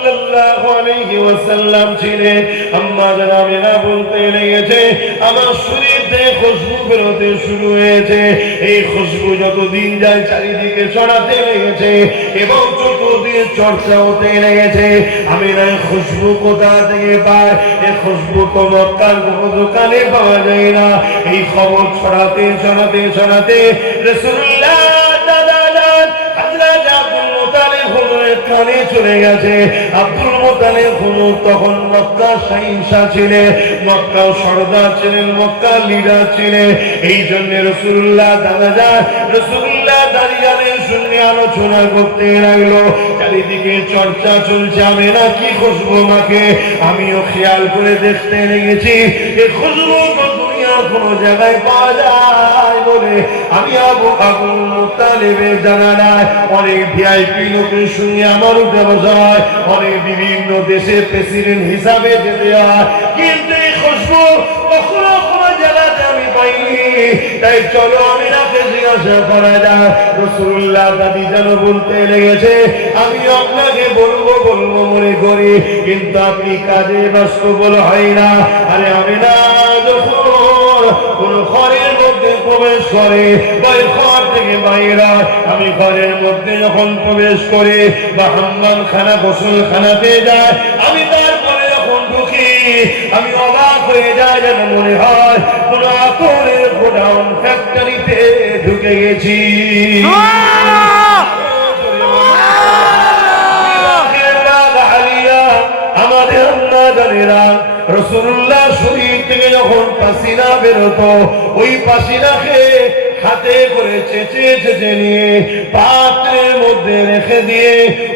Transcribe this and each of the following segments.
সাল্লাল্লাহু আলাইহি ওয়াসাল্লাম ছিলেন। আম্মা জান আমিনা বলতে লেগেছে আমার শরীর থেকে খুশবু বেরোতে শুরু হয়েছে। এই খুশবু যতদিন যায় চারিদিকে ছড়াতে লেগেছে এবং চতুর্দিকে চর্চা হতে লেগেছে। আমিনা খুশবু কোথা থেকে পায়? এই খুশবু তো মক্কার কোনো দোকানে পাওয়া যায় না। এই খবর ছড়াতে ছড়াতে ছড়াতে রাসূলুল্লাহ কানে চলে গেছে। আব্দুল মুত্তালিব তখন মক্কার শাহিনশাহ ছিলেন, মক্কা সরদার ছিলেন, মক্কা লিডার ছিলেন। এই জন্য রাসূলুল্লাহ দাঁড়িয়ে শুনে আলোচনা করতে লাগলো। চারিদিকে চর্চা চলছে আমিনা কি খুশবু মাকে। আমিও খেয়াল করে দেখতে লেগেছি এই খুশবু দুনিয়ার কোন জায়গায় পাওয়া যায় বলে আমি আবুল মুত্তালিবের জানা নাই। অনেক ভিআইপি লোকের সঙ্গে আমার উঠে বসা হয়, অনেক বিভিন্ন দেশে প্রেসিডেন্ট হিসাবে যেতে হয়, কিন্তু এই খুশবু কখনো কোনো জায়গাতে আমি পাইনি। তাই চলো আমিনাকে জিজ্ঞাসা করা যায়। রাসূলুল্লাহ দাদি যেন বলতে লেগেছে আমি আপনাকে বলবো মনে করি, কিন্তু আপনি কাজে ব্যস্ত বলে হয় না। আরে আমিনা যখন কোন ঘরের মধ্যে প্রবেশ করে বা ঘর থেকে বাইরে, আমি ঘরের মধ্যে যখন প্রবেশ করে বা হাম্মাম খানা গোসল খানাতে যায়, আমি তারপরে যখন ঢুকি আমি অবাক হয়ে যায়, যেন মনে হয় কোন আতরের গোডাউন ফ্যাক্টরিতে ঢুকে গেছি। আমাদের আম্মা জানেরা রাসূলুল্লাহ শরীর থেকে যখন পাসিনা বেরোতো ওই পাসিনাকে হাতে করে চেঁচে চেঁচে নিয়ে পাত্রের মধ্যে রেখে দিয়ে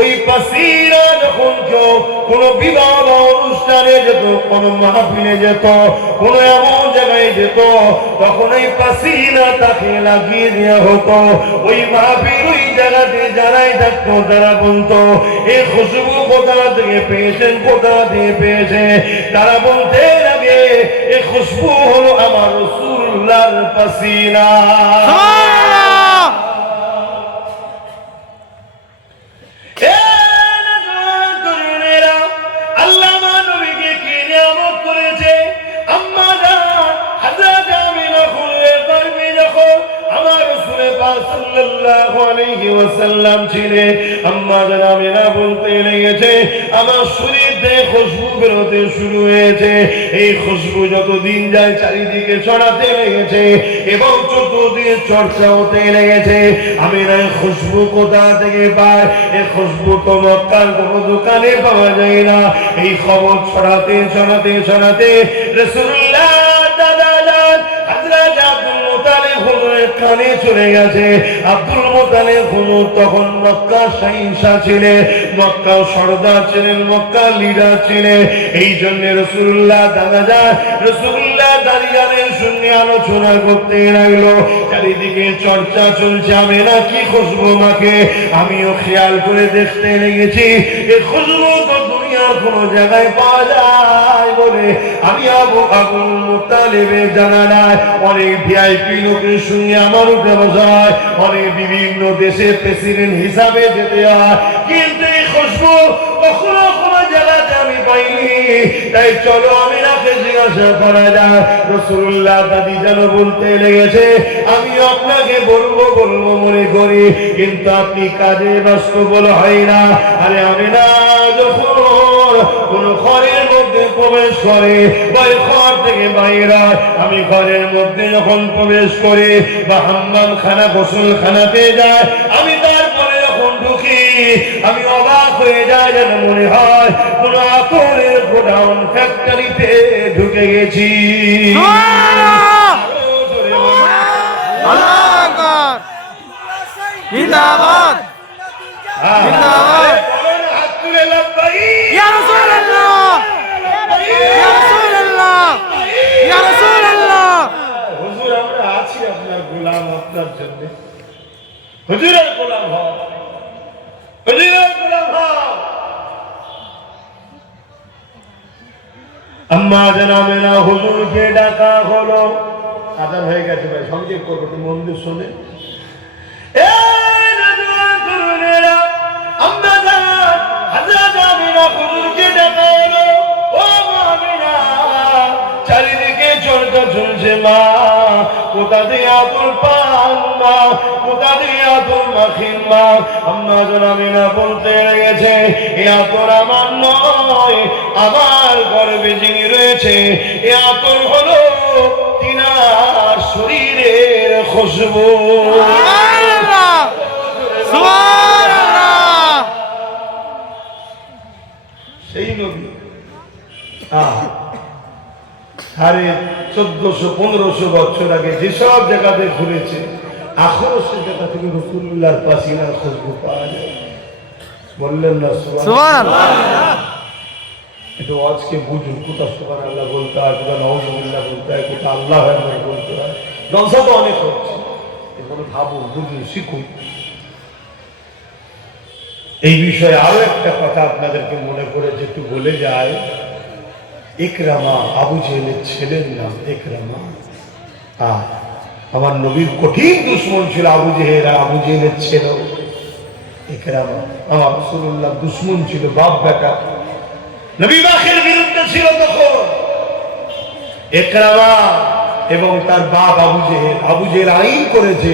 ওই পাসিনা যখন কেউ কোনো বিবাহ অনুষ্ঠানে যেত, কোনো মাহফিলে যেত, কোনো এমন জায়গায় যেত, তখন ওই পাসিনা তাকে লাগিয়ে দেওয়া হতো। ওই মাহফিল ওই জায়গাতে যারাই থাকতো তারা বলতো এই খুশবু কোথা থেকে পেয়েছেন, কোথা থেকে পেয়েছে। তারা বলতে লাগে এই খুশবু হলো আমার রাসূলুল্লাহর পাসিনা। সাল্লাল্লাহু আলাইহি ওয়াসাল্লাম ছিলেন। আম্মা জান আমিনা বলতে লেগেছে আমার শরীর থেকে খুশবু বেরোতে শুরু হয়েছে। এই খুশবু যতদিন যায় চারিদিকে ছড়াতে লেগেছে এবং চতুর্দিকে চর্চা হতে লেগেছে। আমিনা খুশবু কোথা থেকে পায়? এই খুশবু তো মক্কার কোনো দোকানে পাওয়া যায় না। এই খবর ছড়াতে ছড়াতে ছড়াতে রাসূলুল্লাহ কানে চলে গেছে। আব্দুল মুত্তালিব তখন মক্কার শাহিনশাহ ছিলেন, মক্কা সরদার ছিলেন, মক্কা লিডার ছিলেন। এই জন্য রাসূলুল্লাহ দাঁড়িয়ে শুনে আলোচনা করতে লাগলো। চারিদিকে চর্চা চলছে আমিনা কি খুশবু মাকে। আমিও খেয়াল করে দেখতে লেগেছি এই খুশবু দুনিয়ার কোন জায়গায় পাওয়া যায় বলে আমি আবুল মুত্তালিবের জানা নাই। অনেক ভিআইপি লোকের সঙ্গে আমার উঠে বসা হয়, অনেক বিভিন্ন দেশে প্রেসিডেন্ট হিসাবে যেতে হয়, কিন্তু এই খুশবু কখনো কোনো জায়গাতে আমি পাইনি। তাই চলো আমিনাকে জিজ্ঞাসা করা যায়। রাসূলুল্লাহ দাদি যেন বলতে লেগেছে আমি আপনাকে বলবো মনে করি, কিন্তু আপনি কাজে ব্যস্ত বলে হয় না। আরে আমিনা যখন কোন ঘরের মধ্যে প্রবেশ করে বা ঘর থেকে বাইরে, আমি ঘরের মধ্যে যখন প্রবেশ করে বা হাম্মাম খানা গোসল খানাতে যায়, আমি তারপরে যখন ঢুকি আমি অবাক হয়ে যায়, যেন মনে হয় কোন আতরের গোডাউন ফ্যাক্টরিতে ঢুকে গেছি। জিন্দাবাদ জিন্দাবাদ হাত তুলে লাব্বাইক ইয়া রাসূলুল্লাহ ইয়া রাসূলুল্লাহ ইয়া রাসূলুল্লাহ। হুজুর আমরা আছি আপনার গোলাম, আপনার জন্য হুজুরের গোলাম হও, হুজুরের গোলাম হও। আম্মা জান আমিনা হুজুরকে ডাকা হলো। আজান হয়ে গেছে ভাই, সংক্ষেপ করবো একটু মন দিয়ে শুনে। মা কোথা থেকে আতর মাখেন মা। আম্মা জান আমিনা বলতে লেগেছে, এ আতর আমার নয়, আমার গর্ভে যিনি রয়েছে এ আতর হলো তিনার শরীরের খুশবু। সুবহানাল্লাহ, সুবহানাল্লাহ। সেই নবী 1400-1500 বছর আগে যেসব জায়গাতে ঘুরেছে এখনো সে জায়গা থেকে রাসূলুল্লাহর পাসিনার খুশবু পাওয়া যায়। বললেন না সুবহানাল্লাহ। এটা আজকে বুঝুন, কোথা সুবহানাল্লাহ বলতে হয়, কোথা নাউজুবিল্লাহ বলতে হয়, কোথা আল্লাহ আকবার বলতে হয়। জলসা তো অনেক হচ্ছে, এগুলো ভাবুন, বুঝুন, শিখুন। এই বিষয়ে আরো একটা কথা আপনাদেরকে মনে করে যেটু বলে যায়। ইকরামা আবু জেহেলের ছেলের নাম ইকরামা। আমার নবীর কঠিন দুশমন ছিল আবু জেহেল, আবু জেহেলের ছেলে ইকরামা আমার রাসূলুল্লাহ দুশমন ছিল, বাপ বেটা নবী পাকের বিরুদ্ধে ছিল তখন ইকরামা এবং তার বাপ আবু জেহেল। আবু জেহেল আইন করেছে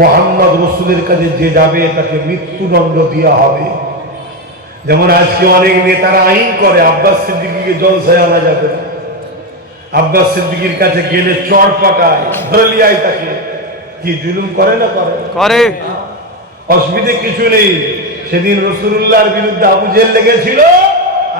মুহাম্মদ রাসূলের কাছে যে যাবে তাকে মৃত্যুদণ্ড দেওয়া হবে। যেমন আজকে অনেক নেতারা আইন করে আব্বাস সিদ্দিকীকে জলসায় আনা যাবে না, আব্বাস সিদ্দিকীর কাছে গেলে চড় পাটায়, ধরে লিয়ায় তাকে। কি জুলুম করে না করে? করে। অসুবিধে কিছু নেই। সেদিন রাসূলুল্লাহর বিরুদ্ধে আবু জেহেল লেগেছিল,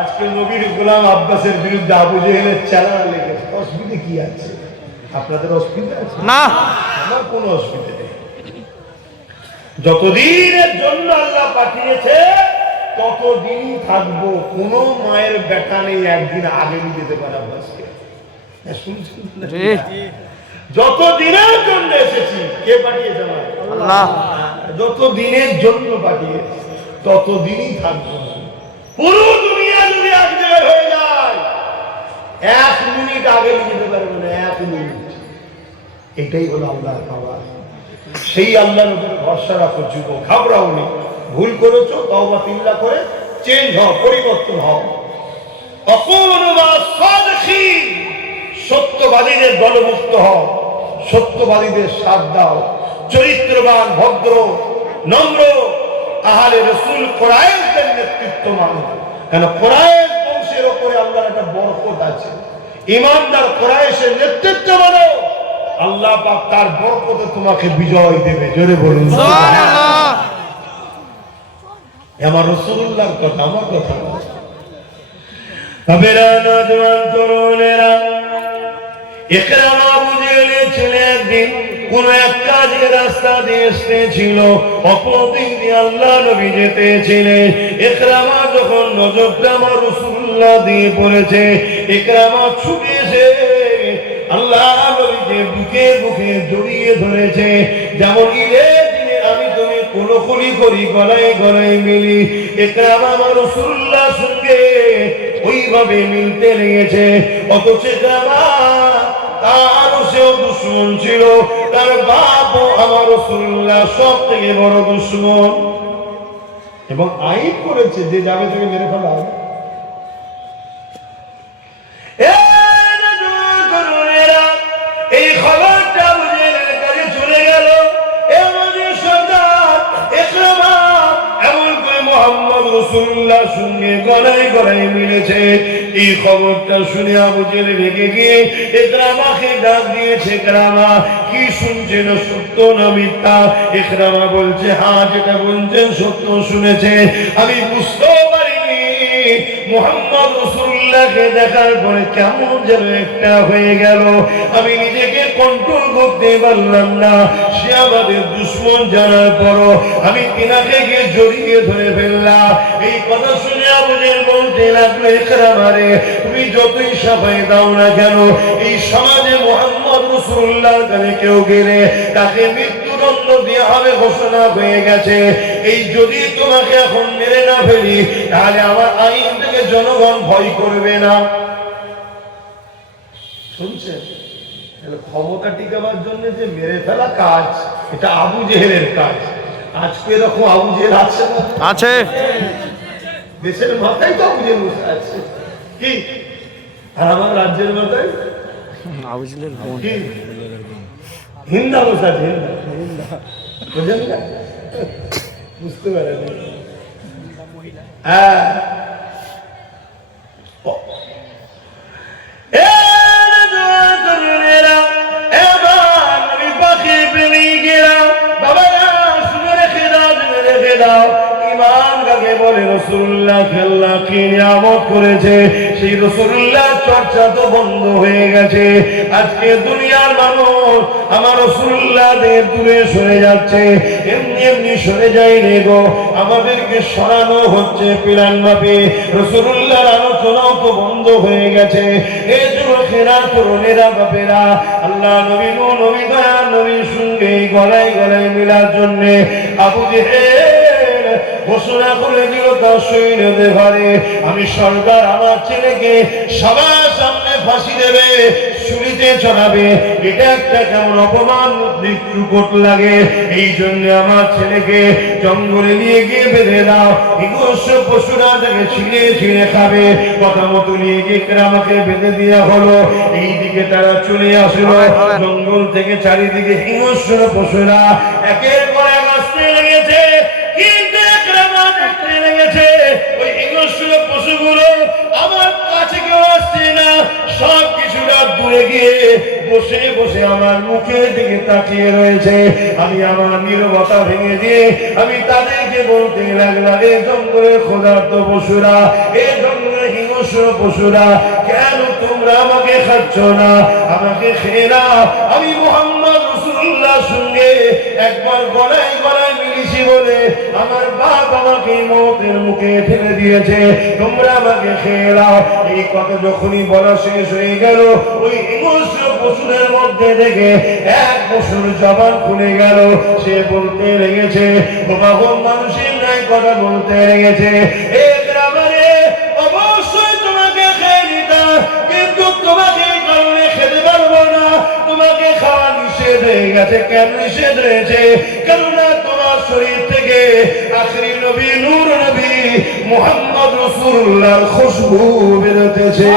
আজকে নবীর গোলাম আব্বাসের বিরুদ্ধে আবু জেহেলের চালান লেগেছে। অসুবিধে কি আছে? আপনাদের অসুবিধা আছে না? আমার কোনো অসুবিধা নেই। যতদিনের জন্য আল্লাহ পাঠিয়েছে ততদিনই থাকবো। কোন মায়ের বেটা নেই একদিন আগে নিয়ে যেতে পারে আব্বাসকে। শুনছেন? যতদিনের জন্য এসেছি, কে পাঠিয়েছে? আল্লাহ। যতদিনের জন্য পাঠিয়েছে ততদিনই থাকবো। পুরো দুনিয়া যদি এক জায়গায় হয়ে যায় 1 মিনিট আগে নিয়ে যেতে পারবে না, 1 মিনিট। এটাই হলো আল্লাহর পাওয়ার। সেই আল্লাহর উপর ভরসা রাখো যুবক, ঘাবড়াও নি। ভুল করেছো তওবা তিল্লা করে চেঞ্জ হও, পরিবর্তন হও। অকুনু মাস-সাদিকিন, সত্যবাদীদের দলভুক্ত হও, সত্যবাদীদের সাথ দাও। চরিত্রবান, ভদ্র, নম্র আহলে রাসূল কুরাইশদের নেতৃত্ব মানো। কেন কুরাইশ বংশের উপরে আল্লাহর একটা বরকত আছে। ইমানদার কুরাইশের নেতৃত্ব মানো, আল্লাহ পাক তার বরকতে তোমাকে বিজয় দেবে। জোরে বলুন সুবহানাল্লাহ। আমার রাসূলুল্লাহর কথা, আমার কথা না। আবেরা নওজোয়ান তরুণেরা, ইকরামা আবু জেহেলের ছেলে একদিন কোন এক কাজের রাস্তা দিয়ে এসেছিল, অপরদিক দিয়ে আল্লাহ নবী যেতেছিলেন। ইকরামা যখন নজরটা আমার রাসূলুল্লাহ দিয়ে পড়েছে, ইকরামা ছুটে এসে আল্লাহ নবীকে বুকে বুকে জড়িয়ে ধরেছে। যেমন ঈদের দিনে আমি তুমি কোলাকুলি করি, গলায় গলায় মিলি, ইকরামা আমার রাসূলুল্লাহর সঙ্গে ওইভাবে মিলতে লেগেছে। অথচ ইকরামা তারও সেও দুশমন ছিল, তার বাপও আমার রাসূলুল্লাহ সব থেকে বড় দুশমন। এবং আইন করেছে যে যাবে তাকে মেরে ফেলা হবে। এই খবরটা আবু জেহেলের কাছে চলে গেল। এমনি সর্দার ইকরামা এমন করে মুহাম্মদ রাসূলুল্লাহ সঙ্গে গলায় গলায় মিলেছে। এই খবরটা শুনে আবু জেহেল রেগে গিয়ে ইকরামাকে ডাক দিয়েছে, ইকরামা কি শুনছেন, সত্য না মিথ্যা? ইকরামা বলছে, হ্যাঁ যেটা বলছেন সত্য শুনেছে। আমি বুঝতে পারিনি মুহাম্মদ রাসূলুল্লাহকে দেখার পরে কেমন যেন একটা হয়ে গেল, আমি নিজেকে কন্ট্রোল করতে পারলাম না। সে আমাদের দুশমন জানার পরও আমি তিনাকে গিয়ে জড়িয়ে ধরে ফেললাম। এই কথা শুনে আবু জেহেল বলতে লাগলো, ইকরামা রে, তুমি যতই সাফাই দাও না কেন, এই সমাজে মুহাম্মদ রাসূলুল্লাহর কাছে কেউ গেলে তাকে মৃত্যুদণ্ড দেওয়া হবে ঘোষণা হয়ে গেছে। এই যদি তোমাকে এখন মেরে না ফেলি তাহলে আমার আইন থেকে জনগণ ভয় করবে না। শুনছেন? ক্ষমতা টিকাবার জন্য যে মেরে ফেলা কাজ, এটা আবু জেহেলের কাজ। আজকে এরকম আবু জেহেল আছে না? আছে। দেশের মাথায় তো আবু জেহেল বসে আছে। কি? আর আমার রাজ্যের মাথায় আবু জেহেলের বোন, কি? হিন্দা বসে আছে। হিন্দা বুঝলেন না? বুঝতে পারেন? হ্যাঁ, সেই রাসূলুল্লাহ চর্চা তো বন্ধ হয়ে গেছে। আজকে দুনিয়ার মানুষ আমার রাসূলুল্লাহ দের দূরে সরে যাচ্ছে। এমনি এমনি সরে যায়নি গো, আমাদেরকে সরানো হচ্ছে প্ল্যান মাপে। রাসূলুল্লাহর আলোচনাও তো বন্ধ হয়ে গেছে। এই যুবকেরা, তরুণেরা, বাপেরা আল্লাহ নবী নবী দয়া নবীর সঙ্গে গলায় গলায় মিলার জন্য আবু জেহেল ঘোষণা করে দিল তার সৈন্যদের ঘরে, আমি সরকার আমার ছেলেকে সবার সামনে ফাঁসি দেবে, ছুরিতে চড়াবে। এটা একটা কেমন অপমান, মৃত্যু কোট লাগে। এই জন্য আমার ছেলেকে জঙ্গলে নিয়ে গিয়ে বেঁধে দাও, হিংস্র পশুরা তাকে ছিঁড়ে ছিঁড়ে খাবে। কথা মতো নিয়ে গিয়ে আমাকে বেঁধে দেওয়া হলো। এইদিকে তারা চলে আসলো জঙ্গল থেকে, চারিদিকে হিংস্র পশুরা একের পর এক আসতে লেগেছে। কিন্তু দেখতে লেগেছে ওই হিংস্র পশুগুলো আমার কাছে কেউ আসছে না, সব কিছুটা দূরে গিয়ে বসে বসে আমার মুখের দিকে তাকিয়ে রয়েছে। আমি আমার নীরবতা ভেঙে দিয়ে আমি তাদেরকে বলতে লাগলাম, এই জঙ্গলের ক্ষুধার্ত পশুরা, এই জঙ্গলের হিংস্র পশুরা, কেন তোমরা আমাকে খাচ্ছ না? আমাকে খেয়ে নাও। আমি মুহাম্মদ রাসূলুল্লাহর সঙ্গে একবার গলায় গলায় মিলিছি বলে আমার বাপ আমাকে মওতের মুখে ঠেলে দিয়েছে, তোমরা আমাকে খেয়ে নাও। এই কথা যখনই বলা শেষ হয়ে গেল, ওই হিংস্র পশুদের মধ্যে থেকে এক পশুর জবান খুলে গেল। সে বলতে লেগেছে, বাহন মানুষের নাই কথা বলতে লেগেছে, এ গ্রামে অবশ্যই তোমাকে খেয়ে নিতাম, কিন্তু তোমাকে এই কারণে খেতে পারবো না, তোমাকে খাওয়া নিষেধ হয়ে গেছে। কেন নিষেধ হয়েছে? কেননা তোমার শরীর থেকে আখেরি নবী নূর নবী মুহাম্মদ রাসূলুল্লাহর খুশবু বেরোতেছে।